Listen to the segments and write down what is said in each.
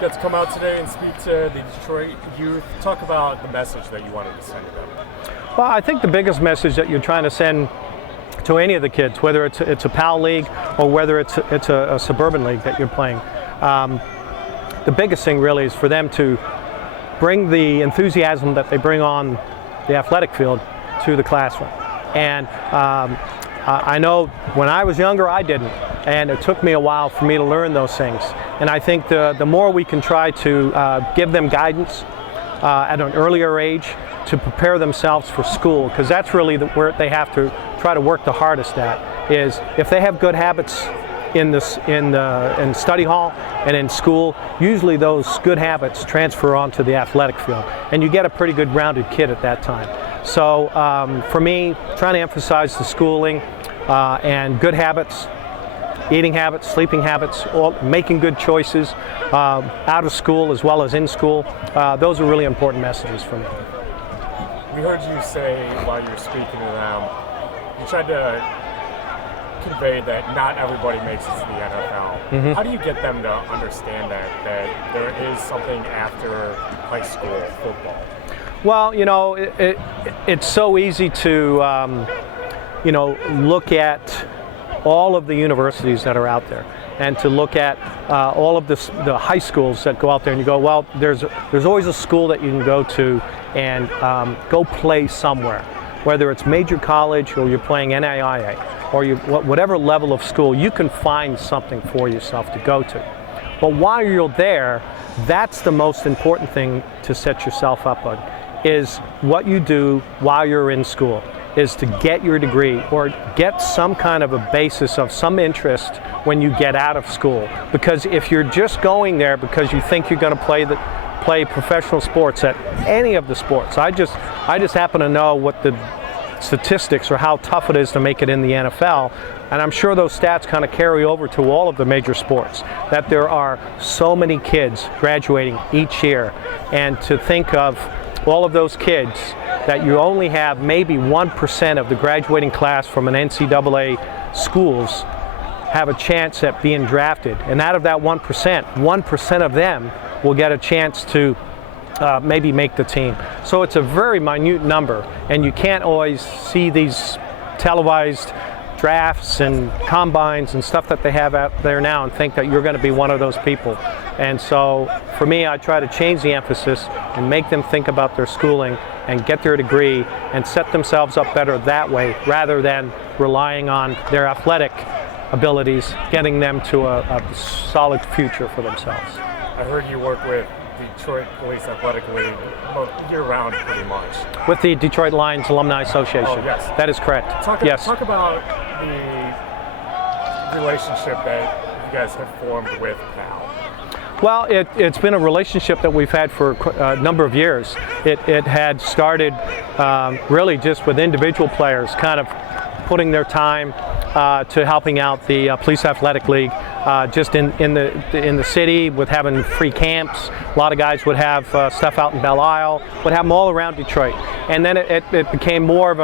got to come out today and speak to the Detroit youth. Talk about the message that you wanted to send to them. Well, I think the biggest message that you're trying to send to any of the kids, whether it's a PAL league or whether it's a suburban league that you're playing, the biggest thing really is for them to bring the enthusiasm that they bring on the athletic field to the classroom. And I know when I was younger, I didn't, and it took me a while for me to learn those things. And I think the more we can try to give them guidance at an earlier age to prepare themselves for school, because that's really where they have to try to work the hardest at, is if they have good habits in study hall and in school, usually those good habits transfer onto the athletic field, and you get a pretty good rounded kid at that time. So for me, trying to emphasize the schooling and good habits, eating habits, sleeping habits, making good choices out of school as well as in school, those are really important messages for me. We heard you say while you were speaking to them, you tried to convey that not everybody makes it to the NFL. Mm-hmm. How do you get them to understand that there is something after high school football? Well, you know, it's so easy to, you know, look at all of the universities that are out there, and to look at all of the high schools that go out there, and you go, well, there's always a school that you can go to and go play somewhere, whether it's major college or you're playing NAIA or whatever level of school, you can find something for yourself to go to. But while you're there, that's the most important thing to set yourself up on, is what you do while you're in school, is to get your degree or get some kind of a basis of some interest when you get out of school. Because if you're just going there because you think you're going to play professional sports at any of the sports, I just happen to know what the statistics or how tough it is to make it in the NFL, and I'm sure those stats kind of carry over to all of the major sports, that there are so many kids graduating each year, and to think of all of those kids, that you only have maybe 1% of the graduating class from an NCAA schools have a chance at being drafted, and out of that 1% of them will get a chance to maybe make the team. So it's a very minute number, and you can't always see these televised drafts and combines and stuff that they have out there now and think that you're going to be one of those people. And so for me, I try to change the emphasis and make them think about their schooling and get their degree and set themselves up better that way, rather than relying on their athletic abilities, getting them to a solid future for themselves. I heard you work with Detroit Police Athletic League year-round, pretty much. With the Detroit Lions Alumni Association. Oh, yes. That is correct. Talk about the relationship that you guys have formed with PAL. Well, it's been a relationship that we've had for a number of years. It had started really just with individual players kind of putting their time to helping out the Police Athletic League, just in the city, with having free camps. A lot of guys would have stuff out in Belle Isle, would have them all around Detroit. And then it became more of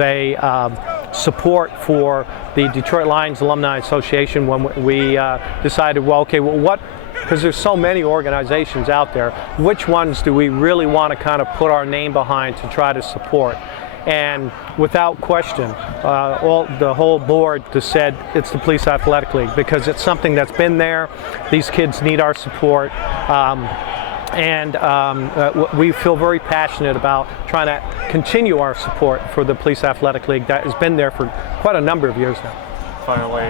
a support for the Detroit Lions Alumni Association when we decided, well, okay, well, because there's so many organizations out there, which ones do we really want to kind of put our name behind to try to support? And without question, the whole board just said it's the Police Athletic League, because it's something that's been there. These kids need our support. We feel very passionate about trying to continue our support for the Police Athletic League that has been there for quite a number of years now. Finally,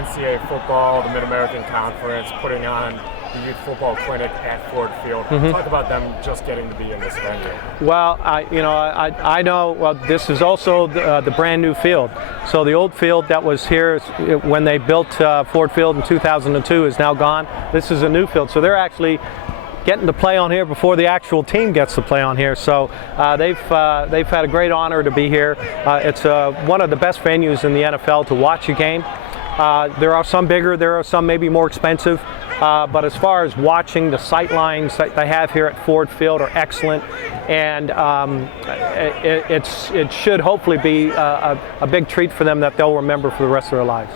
NCAA Football, the Mid-American Conference, putting on the youth football clinic at Ford Field. Mm-hmm. Talk about them just getting to be in this venue. Well, I know. Well, this is also the brand new field. So the old field that was here when they built Ford Field in 2002 is now gone. This is a new field. So they're actually getting to play on here before the actual team gets to play on here. So they've had a great honor to be here. It's one of the best venues in the NFL to watch a game. There are some bigger, there are some maybe more expensive, but as far as watching, the sight lines that they have here at Ford Field are excellent, and it should hopefully be a big treat for them that they'll remember for the rest of their lives.